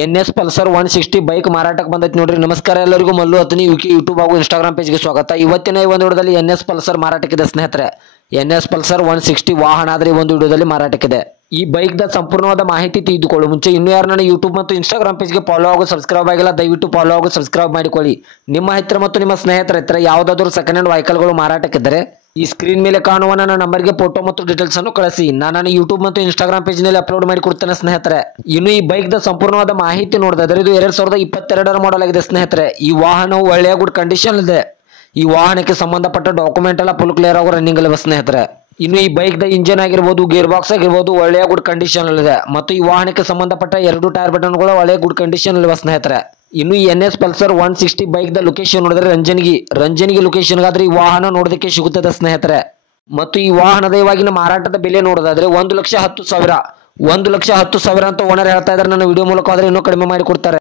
N S Pulsar 160 bike ಮಾರಾಟಕ್ಕೆ ಬಂದೈತಿ ನೋಡ್ರಿ. ನಮಸ್ಕಾರ ಎಲ್ಲರಿಗೂ, ಮಲ್ಲು ಅತನಿ ಯೂಟ್ಯೂಬ್ ಹಾಗೂ ಇನ್ಸ್ಟಾಗ್ರಾಮ್ ಪೇಜ್ಗೆ ಸ್ವಾಗತ. ಇವತ್ತಿನ ಈ ಒಂದು ವಿಡಿಯೋದಲ್ಲಿ ಎನ್ ಎಸ್ ಪಲ್ಸರ್ ಮಾರಾಟಕ್ಕಿದೆ ಸ್ನೇಹಿತರೆ. ಎನ್ ಎಸ್ ಪಲ್ಸರ್ 160 ವಾಹನ ಆದ್ರೆ ಈ ಒಂದು ವಿಡಿಯೋದಲ್ಲಿ ಮಾರಾಟಕ್ಕಿದೆ. ಈ ಬೈಕ್ ದ ಸಂಪೂರ್ಣವಾದ ಮಾಹಿತಿ ತಿಳಿದುಕೊಳ್ಳುವ ಮುಂಚೆ ಇನ್ನೂ ಯಾರು ನನ್ನ ಯೂಟ್ಯೂಬ್ ಮತ್ತು ಇನ್ಸ್ಟಾಗ್ರಾಮ್ ಪೇಜ್ಗೆ ಫಾಲೋ ಹಾಗೂ ಸಬ್ಸ್ಕ್ರೈಬ್ ಆಗಿಲ್ಲ, ದಯವಿಟ್ಟು ಫಾಲೋ ಹಾಗೂ ಸಬ್ಸ್ಕ್ರೈಬ್ ಮಾಡಿಕೊಳ್ಳಿ. ನಿಮ್ಮ ಹತ್ತಿರ ಮತ್ತು ನಿಮ್ಮ ಸ್ನೇಹಿತರ ಹತ್ತಿರ ಯಾವುದಾದರೂ ಸೆಕೆಂಡ್ ಹ್ಯಾಂಡ್ ವೆಹಿಕಲ್ಗಳು ಮಾರಾಟಕ್ಕಿದ್ದರೆ ಈ ಸ್ಕ್ರೀನ್ ಮೇಲೆ ಕಾಣುವ ನನ್ನ ನಂಬರ್ಗೆ ಫೋಟೋ ಮತ್ತು ಡೀಟೇಲ್ಸ್ ಅನ್ನು ಕಳಿಸಿ. ನಾನು ಯೂಟ್ಯೂಬ್ ಮತ್ತು ಇನ್ಸ್ಟಾಗ್ರಾಮ್ ಪೇಜ್ ನಲ್ಲಿ ಅಪ್ಲೋಡ್ ಮಾಡಿ ಕೊಡ್ತೇನೆ ಸ್ನೇಹಿತರೆ. ಇನ್ನು ಈ ಬೈಕ್ ದ ಸಂಪೂರ್ಣವಾದ ಮಾಹಿತಿ ನೋಡಿದ್ರೆ ಇದು 2022 ಮಾಡೆಲ್ ಆಗಿದೆ ಸ್ನೇಹಿತರೆ. ಈ ವಾಹನವು ಒಳ್ಳೆಯ ಗುಡ್ ಕಂಡೀಷನ್ ಇದೆ. ಈ ವಾಹನಕ್ಕೆ ಸಂಬಂಧಪಟ್ಟ ಡಾಕ್ಯುಮೆಂಟ್ ಎಲ್ಲ ಫುಲ್ ಕ್ಲಿಯರ್ ಆಗೋ ರನ್ನಿಂಗ್ ಅಲ್ಲಿವೆ ಸ್ನೇಹಿತರೆ. ಇನ್ನು ಈ ಬೈಕ್ ದ ಇಂಜಿನ್ ಆಗಿರ್ಬೋದು, ಗೇರ್ ಬಾಕ್ಸ್ ಆಗಿರ್ಬೋದು ಒಳ್ಳೆಯ ಗುಡ್ ಕಂಡೀಷನ್ ಇದೆ. ಮತ್ತು ಈ ವಾಹನಕ್ಕೆ ಸಂಬಂಧಪಟ್ಟ 2 ಟೈರ್ ಬಟನ್ಗಳು ಒಳ್ಳೆಯ ಗುಡ್ ಕಂಡೀಷನ್ ಅಲ್ಲಿವೆ ಸ್ನೇಹಿತರೆ. ಇನ್ನು ಈ ಎನ್ ಎಸ್ ಪಲ್ಸರ್ 160 ಬೈಕ್ ದ ಲೊಕೇಶನ್ ನೋಡಿದ್ರೆ ರಂಜನ್ಗಿ ಲೊಕೇಶನ್ ಆದ್ರೆ ಈ ವಾಹನ ನೋಡೋದಕ್ಕೆ ಸಿಗುತ್ತದೆ ಸ್ನೇಹಿತರೆ. ಮತ್ತು ಈ ವಾಹನದ ಇವಾಗಿನ ಮಾರಾಟದ ಬೆಲೆ ನೋಡೋದಾದ್ರೆ 1,10,000 ಅಂತ ಓನರ್ ಹೇಳ್ತಾ ಇದ್ದಾರೆ. ನನ್ನ ವಿಡಿಯೋ ಮೂಲಕ ಆದ್ರೆ ಇನ್ನೂ ಕಡಿಮೆ ಮಾಡಿ ಕೊಡ್ತಾರೆ.